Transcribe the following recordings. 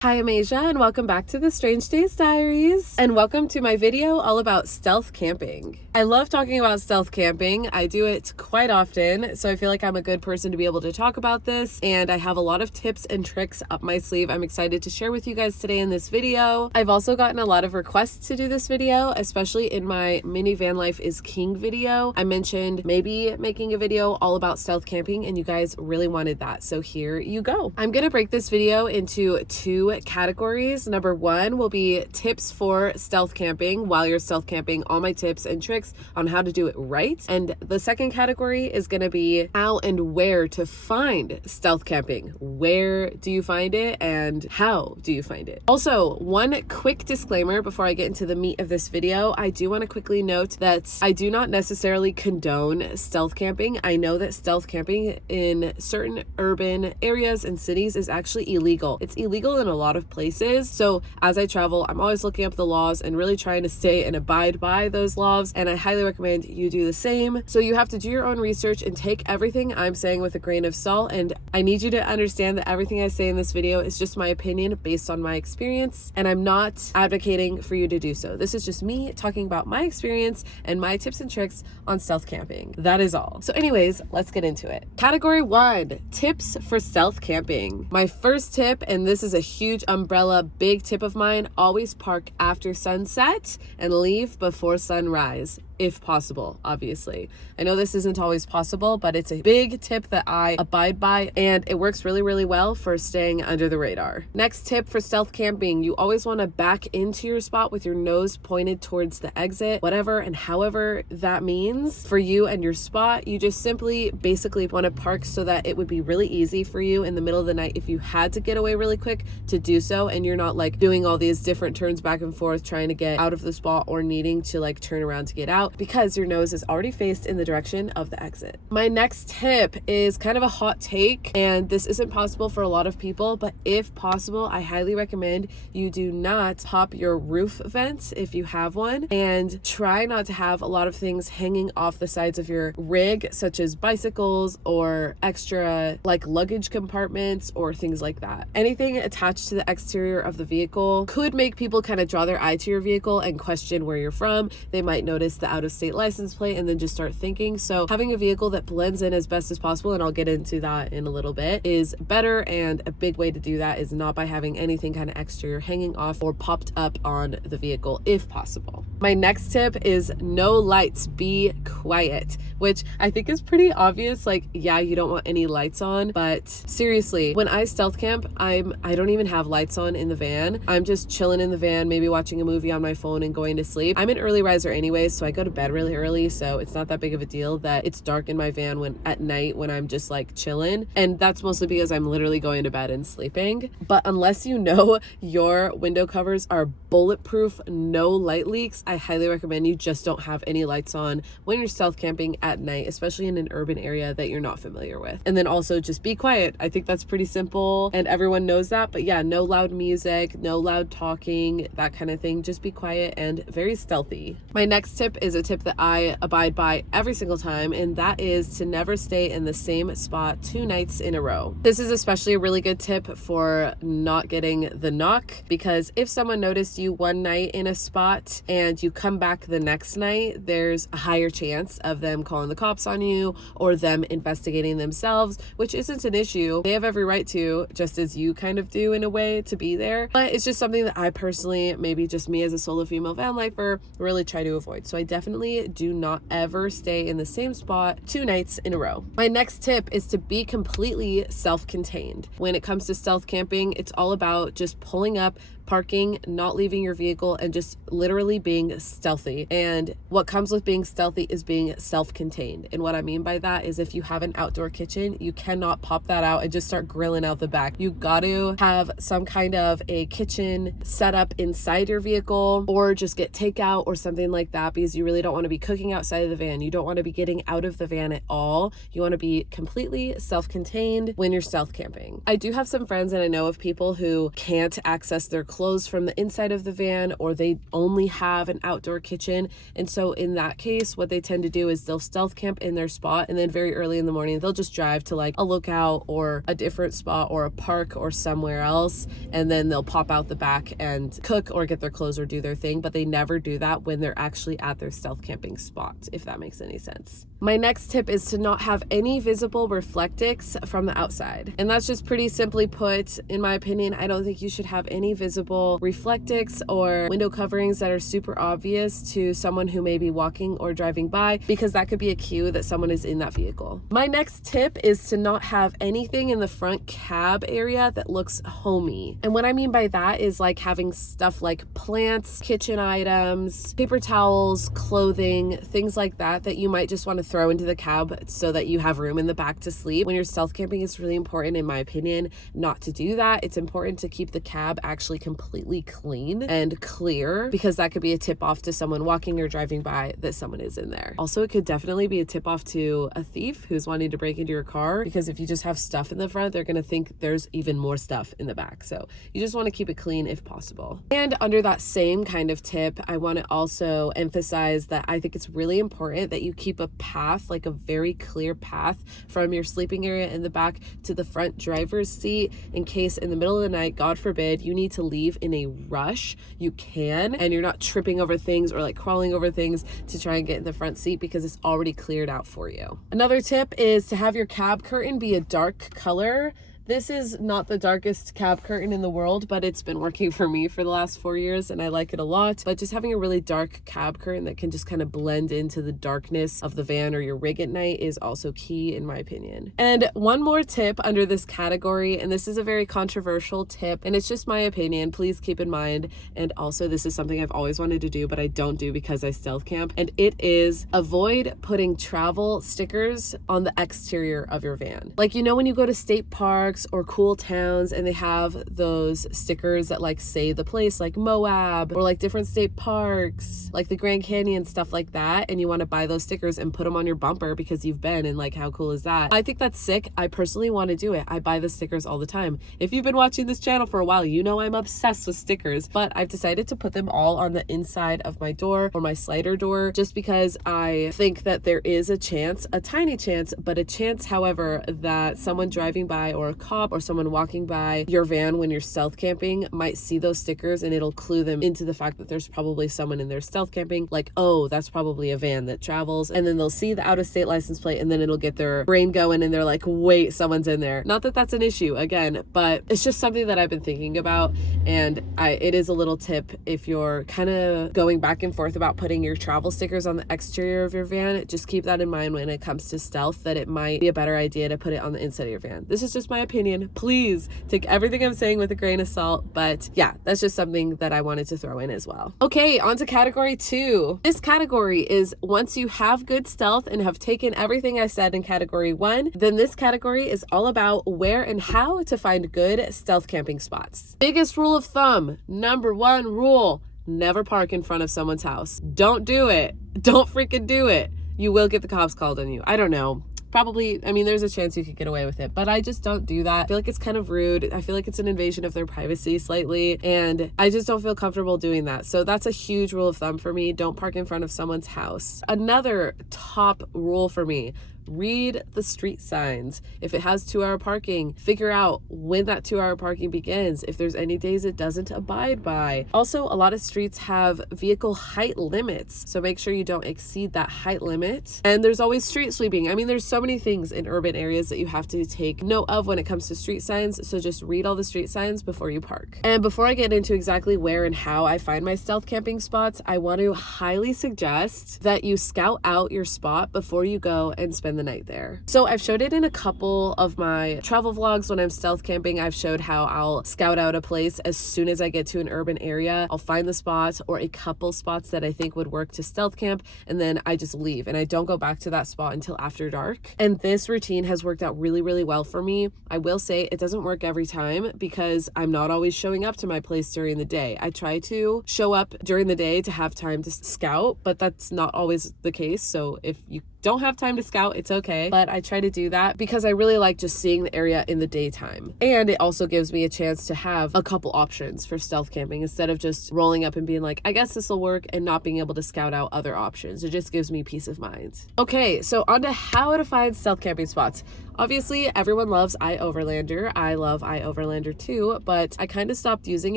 Hi, I'm Asia, and welcome back to the Strange Days Diaries, and welcome to my video all about stealth camping. I love talking about stealth camping. I do it quite often, so I feel like I'm a good person to be able to talk about this, and I have a lot of tips and tricks up my sleeve I'm excited to share with you guys today in this video. I've also gotten a lot of requests to do this video, especially in my mini van life is king video. I mentioned maybe making a video all about stealth camping, and you guys really wanted that, so here you go. I'm gonna break this video into two categories. Number one will be tips for stealth camping while you're stealth camping, all my tips and tricks on how to do it right. And the second category is going to be how and where to find stealth camping. Where do you find it and how do you find it? Also, one quick disclaimer before I get into the meat of this video. I do want to quickly note that I do not necessarily condone stealth camping. I know that stealth camping in certain urban areas and cities is actually illegal. It's illegal in a lot of places. So as I travel, I'm always looking up the laws and really trying to stay and abide by those laws. And I highly recommend you do the same. So you have to do your own research and take everything I'm saying with a grain of salt. And I need you to understand that everything I say in this video is just my opinion based on my experience. And I'm not advocating for you to do so. This is just me talking about my experience and my tips and tricks on stealth camping. That is all. So anyways, let's get into it. Category 1, tips for stealth camping. My first tip, and this is a huge umbrella big tip of mine, always park after sunset and leave before sunrise. If possible, obviously. I know this isn't always possible, but it's a big tip that I abide by, and it works really, really well for staying under the radar. Next tip for stealth camping, you always want to back into your spot with your nose pointed towards the exit, whatever and however that means for you and your spot. You just simply basically want to park so that it would be really easy for you in the middle of the night if you had to get away really quick to do so, and you're not like doing all these different turns back and forth trying to get out of the spot or needing to like turn around to get out, because your nose is already faced in the direction of the exit. My next tip is kind of a hot take, and this isn't possible for a lot of people, but if possible, I highly recommend you do not pop your roof vent if you have one, and try not to have a lot of things hanging off the sides of your rig, such as bicycles or extra like luggage compartments or things like that. Anything attached to the exterior of the vehicle could make people kind of draw their eye to your vehicle and question where you're from. They might notice the out-of-state license plate and then just start thinking. So having a vehicle that blends in as best as possible, and I'll get into that in a little bit, is better. And a big way to do that is not by having anything kind of exterior hanging off or popped up on the vehicle if possible. My next tip is no lights, be quiet, which I think is pretty obvious. Like, yeah, you don't want any lights on, but seriously, when I stealth camp, I don't even have lights on in the van. I'm just chilling in the van, maybe watching a movie on my phone and going to sleep. I'm an early riser anyways, so I go to bed really early, so it's not that big of a deal that it's dark in my van when at night when I'm just like chilling, and that's mostly because I'm literally going to bed and sleeping. But unless you know your window covers are bulletproof, no light leaks, I highly recommend you just don't have any lights on when you're stealth camping at night, especially in an urban area that you're not familiar with. And then also just be quiet. I think that's pretty simple and everyone knows that, but yeah, no loud music, no loud talking, that kind of thing. Just be quiet and very stealthy. My next tip is a tip that I abide by every single time, and that is to never stay in the same spot 2 nights in a row. This is especially a really good tip for not getting the knock, because if someone noticed you one night in a spot and you come back the next night, there's a higher chance of them calling the cops on you or them investigating themselves, which isn't an issue. They have every right to, just as you kind of do in a way, to be there. But it's just something that I personally, maybe just me as a solo female van lifer, really try to avoid. So I definitely do not ever stay in the same spot 2 nights in a row. My next tip is to be completely self-contained. When it comes to stealth camping, it's all about just pulling up, parking, not leaving your vehicle, and just literally being stealthy. And what comes with being stealthy is being self-contained. And what I mean by that is if you have an outdoor kitchen, you cannot pop that out and just start grilling out the back. You got to have some kind of a kitchen set up inside your vehicle, or just get takeout or something like that, because you really don't want to be cooking outside of the van. You don't want to be getting out of the van at all. You want to be completely self-contained when you're stealth camping. I do have some friends and I know of people who can't access their closed from the inside of the van, or they only have an outdoor kitchen. And so in that case, what they tend to do is they'll stealth camp in their spot, and then very early in the morning, they'll just drive to like a lookout or a different spot or a park or somewhere else, and then they'll pop out the back and cook or get their clothes or do their thing. But they never do that when they're actually at their stealth camping spot, if that makes any sense. My next tip is to not have any visible reflectix from the outside. And that's just pretty simply put, in my opinion, I don't think you should have any visible reflectix or window coverings that are super obvious to someone who may be walking or driving by, because that could be a cue that someone is in that vehicle. My next tip is to not have anything in the front cab area that looks homey. And what I mean by that is like having stuff like plants, kitchen items, paper towels, clothing, things like that you might just want to throw into the cab so that you have room in the back to sleep. When you're stealth camping, it's really important, in my opinion, not to do that. It's important to keep the cab actually completely clean and clear, because that could be a tip off to someone walking or driving by that someone is in there. Also, it could definitely be a tip off to a thief who's wanting to break into your car, because if you just have stuff in the front, they're going to think there's even more stuff in the back. So you just want to keep it clean if possible. And under that same kind of tip, I want to also emphasize that I think it's really important that you keep a path, like a very clear path from your sleeping area in the back to the front driver's seat, in case in the middle of the night, God forbid, you need to leave in a rush. You can, and you're not tripping over things or like crawling over things to try and get in the front seat, because it's already cleared out for you. Another tip is to have your cab curtain be a dark color. This is not the darkest cab curtain in the world, but it's been working for me for the last 4 years and I like it a lot. But just having a really dark cab curtain that can just kind of blend into the darkness of the van or your rig at night is also key, in my opinion. And one more tip under this category, and this is a very controversial tip and it's just my opinion, please keep in mind. And also, this is something I've always wanted to do, but I don't do because I stealth camp, and it is avoid putting travel stickers on the exterior of your van. Like, you know, when you go to state parks or cool towns and they have those stickers that like say the place, like Moab, or like different state parks, like the Grand Canyon, stuff like that, and you want to buy those stickers and put them on your bumper because you've been, and like, how cool is that? I think that's sick. I personally want to do it. I buy the stickers all the time. If you've been watching this channel for a while, you know I'm obsessed with stickers, but I've decided to put them all on the inside of my door or my slider door, just because I think that there is a chance, a tiny chance, but a chance, however, that someone driving by, or a cop or someone walking by your van when you're stealth camping, might see those stickers and it'll clue them into the fact that there's probably someone in there stealth camping, like, oh, that's probably a van that travels, and then they'll see the out-of-state license plate and then it'll get their brain going and they're like, wait, someone's in there. Not that that's an issue, again, but it's just something that I've been thinking about, and it is a little tip if you're kind of going back and forth about putting your travel stickers on the exterior of your van. Just keep that in mind when it comes to stealth, that it might be a better idea to put it on the inside of your van. This is just my opinion. Please take everything I'm saying with a grain of salt, but yeah, that's just something that I wanted to throw in as well. Okay, on to category 2. This category is once you have good stealth and have taken everything I said in category 1, then this category is all about where and how to find good stealth camping spots. Biggest rule of thumb, number 1 rule, never park in front of someone's house. Don't do it. Don't freaking do it. You will get the cops called on you. I don't know. Probably, I mean, there's a chance you could get away with it, but I just don't do that. I feel like it's kind of rude. I feel like it's an invasion of their privacy slightly, and I just don't feel comfortable doing that. So that's a huge rule of thumb for me. Don't park in front of someone's house. Another top rule for me, read the street signs. If it has 2-hour parking, figure out when that 2-hour parking begins, if there's any days it doesn't abide by. Also, a lot of streets have vehicle height limits, so make sure you don't exceed that height limit. And there's always street sweeping. I mean, there's so many things in urban areas that you have to take note of when it comes to street signs, so just read all the street signs before you park. And before I get into exactly where and how I find my stealth camping spots, I want to highly suggest that you scout out your spot before you go and spend the night there. So I've showed it in a couple of my travel vlogs. When I'm stealth camping, I've showed how I'll scout out a place as soon as I get to an urban area. I'll find the spot or a couple spots that I think would work to stealth camp, and then I just leave and I don't go back to that spot until after dark. And this routine has worked out really, really well for me. I will say it doesn't work every time because I'm not always showing up to my place during the day. I try to show up during the day to have time to scout, but that's not always the case. So if you don't have time to scout, it's okay. But I try to do that because I really like just seeing the area in the daytime. And it also gives me a chance to have a couple options for stealth camping instead of just rolling up and being like, I guess this will work, and not being able to scout out other options. It just gives me peace of mind. Okay, so on to how to find stealth camping spots. Obviously, everyone loves iOverlander. I love iOverlander too, but I kind of stopped using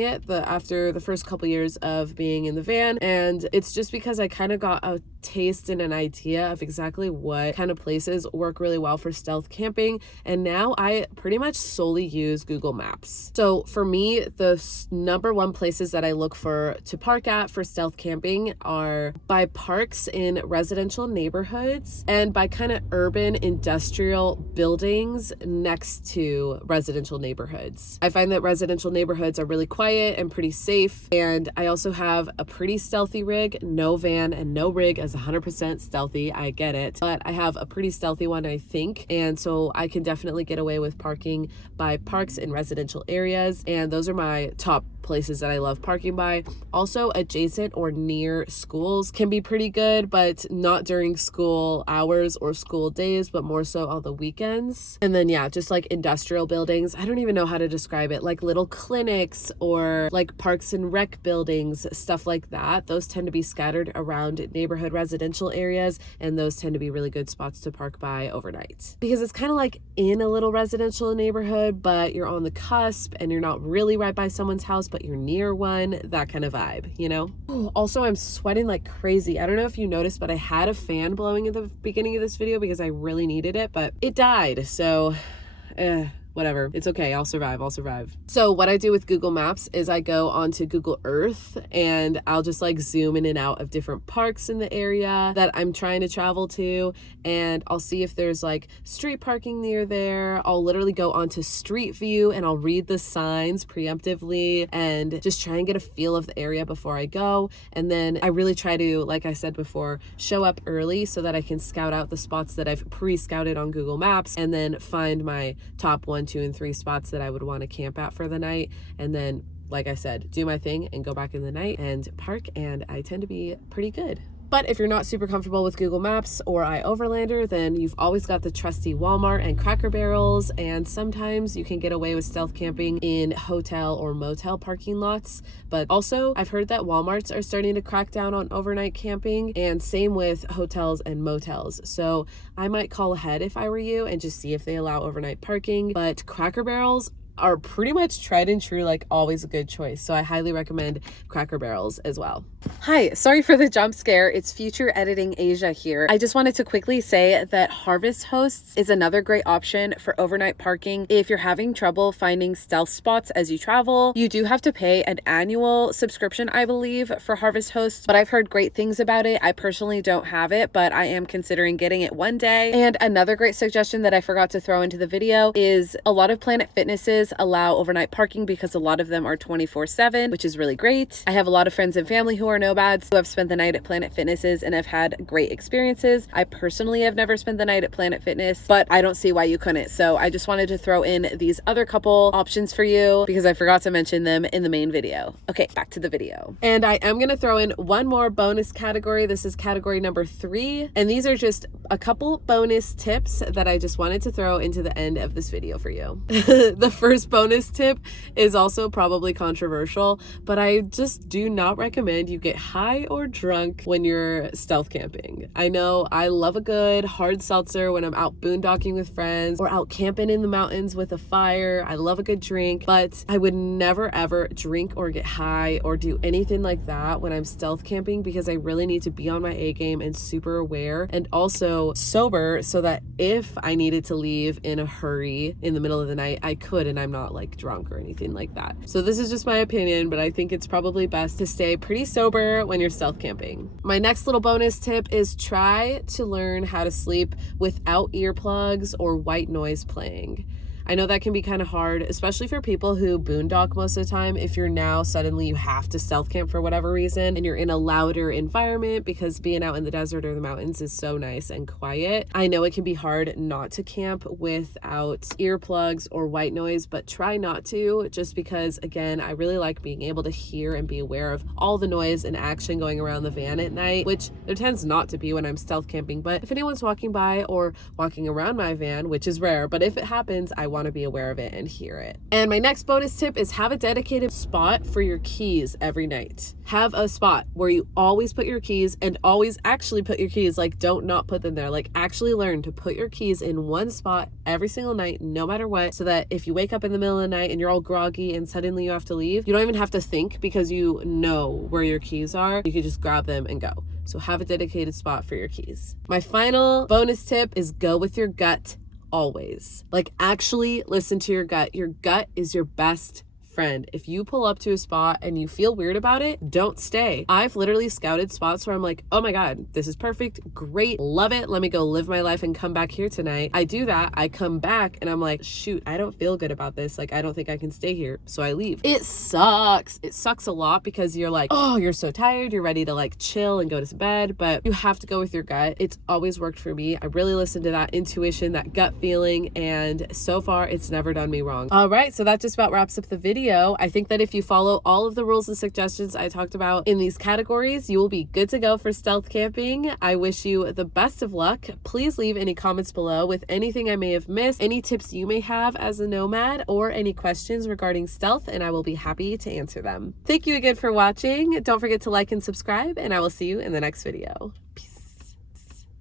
it after the first couple years of being in the van, and it's just because I kind of got a taste and an idea of exactly what kind of places work really well for stealth camping, and now I pretty much solely use Google Maps. So for me, the number one places that I look for to park at for stealth camping are by parks in residential neighborhoods and by kind of urban industrial buildings next to residential neighborhoods. I find that residential neighborhoods are really quiet and pretty safe, and I also have a pretty stealthy rig. No van and no rig is 100% stealthy, I get it, but I have a pretty stealthy one, I think, and so I can definitely get away with parking by parks in residential areas, and those are my top places that I love parking by. Also, adjacent or near schools can be pretty good, but not during school hours or school days, but more so on the weekends. And then yeah, just like industrial buildings, I don't even know how to describe it, like little clinics or like parks and rec buildings, stuff like that. Those tend to be scattered around neighborhood residential areas, and those tend to be really good spots to park by overnight because it's kind of like in a little residential neighborhood, but you're on the cusp and you're not really right by someone's house, but you're near one, that kind of vibe, you know? Also, I'm sweating like crazy. I don't know if you noticed, but I had a fan blowing at the beginning of this video because I really needed it, but it died. So, whatever. It's okay. I'll survive. So what I do with Google Maps is I go onto Google Earth and I'll just like zoom in and out of different parks in the area that I'm trying to travel to, and I'll see if there's like street parking near there. I'll literally go onto Street View and I'll read the signs preemptively and just try and get a feel of the area before I go. And then I really try to, like I said before, show up early so that I can scout out the spots that I've pre-scouted on Google Maps and then find my top 1, 2, and 3 spots that I would want to camp at for the night, and then, like I said, do my thing and go back in the night and park, and I tend to be pretty good. But if you're not super comfortable with Google Maps or iOverlander, then you've always got the trusty Walmart and Cracker Barrels, and sometimes you can get away with stealth camping in hotel or motel parking lots. But also, I've heard that Walmarts are starting to crack down on overnight camping, and same with hotels and motels. So I might call ahead if I were you and just see if they allow overnight parking. But Cracker Barrels are pretty much tried and true, like always a good choice. So I highly recommend Cracker Barrels as well. Hi, sorry for the jump scare. It's future editing Asia here. I just wanted to quickly say that Harvest Hosts is another great option for overnight parking. If you're having trouble finding stealth spots as you travel, you do have to pay an annual subscription, I believe, for Harvest Hosts, but I've heard great things about it. I personally don't have it, but I am considering getting it one day. And another great suggestion that I forgot to throw into the video is a lot of Planet Fitnesses allow overnight parking because a lot of them are 24/7, which is really great. I have a lot of friends and family who are nomads who have spent the night at Planet Fitnesses and have had great experiences. I personally have never spent the night at Planet Fitness, but I don't see why you couldn't. So I just wanted to throw in these other couple options for you because I forgot to mention them in the main video. Okay, back to the video. And I am going to throw in one more bonus category. This is category number 3. And these are just a couple bonus tips that I just wanted to throw into the end of this video for you. The first bonus tip is also probably controversial, but I just do not recommend you get high or drunk when you're stealth camping. I know I love a good hard seltzer when I'm out boondocking with friends or out camping in the mountains with a fire. I love a good drink, but I would never ever drink or get high or do anything like that when I'm stealth camping because I really need to be on my A game and super aware and also sober so that if I needed to leave in a hurry in the middle of the night, I could, and I'm not like drunk or anything like that. So this is just my opinion, but I think it's probably best to stay pretty sober when you're stealth camping. My next little bonus tip is try to learn how to sleep without earplugs or white noise playing. I know that can be kind of hard, especially for people who boondock most of the time. If you're now suddenly you have to stealth camp for whatever reason and you're in a louder environment because being out in the desert or the mountains is so nice and quiet. I know it can be hard not to camp without earplugs or white noise, but try not to, just because again, I really like being able to hear and be aware of all the noise and action going around the van at night, which there tends not to be when I'm stealth camping. But if anyone's walking by or walking around my van, which is rare, but if it happens, I want to be aware of it and hear it. And my next bonus tip is have a dedicated spot for your keys every night. Have a spot where you always put your keys, and always actually put your keys, like don't not put them there, like actually learn to put your keys in one spot every single night, no matter what, so that if you wake up in the middle of the night and you're all groggy and suddenly you have to leave, you don't even have to think because you know where your keys are. You can just grab them and go. So have a dedicated spot for your keys. My final bonus tip is go with your gut always. Like actually listen to your gut. Your gut is your best friend. If you pull up to a spot and you feel weird about it, don't stay. I've literally scouted spots where I'm like, oh my God, this is perfect, great, love it, let me go live my life and come back here tonight. I do that, I come back and I'm like, shoot, I don't feel good about this, like I don't think I can stay here, so I leave. It sucks a lot because you're like, oh, you're so tired, you're ready to like chill and go to bed, but you have to go with your gut. It's always worked for me. I really listen to that intuition, that gut feeling, and so far it's never done me wrong. All right, so that just about wraps up the video. I think that if you follow all of the rules and suggestions I talked about in these categories, you will be good to go for stealth camping. I wish you the best of luck. Please leave any comments below with anything I may have missed, any tips you may have as a nomad, or any questions regarding stealth, and I will be happy to answer them. Thank you again for watching. Don't forget to like and subscribe, and I will see you in the next video. Peace.